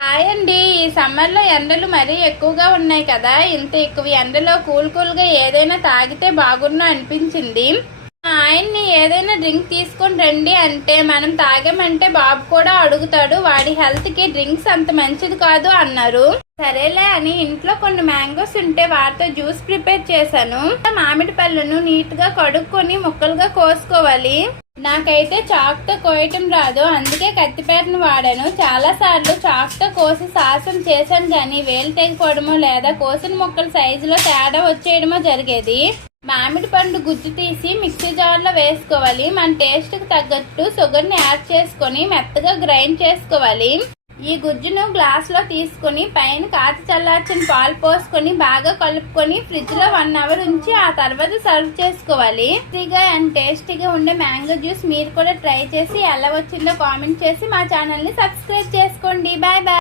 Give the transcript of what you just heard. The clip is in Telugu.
హాయ్ అండి. ఈ సమ్మర్లో ఎండలు మరీ ఎక్కువగా ఉన్నాయి కదా. ఇంత ఎక్కువ ఎండలో కూల్ కూల్గా ఏదైనా తాగితే బాగున్నా అనిపించింది. ఆయన్ని ఏదైనా డ్రింక్ తీసుకొని రండి అంటే మనం తాగామంటే బాబు కూడా అడుగుతాడు వాడి హెల్త్కి డ్రింక్స్ అంత మంచిది కాదు అన్నారు. సరేలే అని ఇంట్లో కొన్ని మ్యాంగోస్ ఉంటే వాటితో జ్యూస్ ప్రిపేర్ చేశాను. మామిడి పళ్ళను నీట్గా కడుక్కొని ముక్కలుగా కోసుకోవాలి. నాకైతే చాక్తో కోయటం రాదు. అందుకే కత్తిపేటను వాడాను. చాలా సార్లు కోసి సాసం చేశాను కానీ వేలు తెగిపోవడమో లేదా కోసిన ముక్కల సైజులో తేడా వచ్చేయడమో జరిగేది. మామిడి పండు గుజ్జు తీసి మిక్సీ జార్లో వేసుకోవాలి. మన టేస్ట్కి తగ్గట్టు షుగర్ని యాడ్ చేసుకొని మెత్తగా గ్రైండ్ చేసుకోవాలి. ఈ గుజ్జును గ్లాస్లో తీసుకొని పైన కాచి చల్లార్చిన పాలు పోసుకొని బాగా కలుపుకొని ఫ్రిడ్జ్లో వన్ అవర్ ఉంచి ఆ తర్వాత సర్వ్ చేసుకోవాలి. ఫ్రీగా అండ్ టేస్టీగా ఉండే మ్యాంగో జ్యూస్ మీరు కూడా ట్రై చేసి ఎలా వచ్చిందో కామెంట్ చేసి మా ఛానల్ని సబ్స్క్రైబ్ చేసుకోండి. Bye bye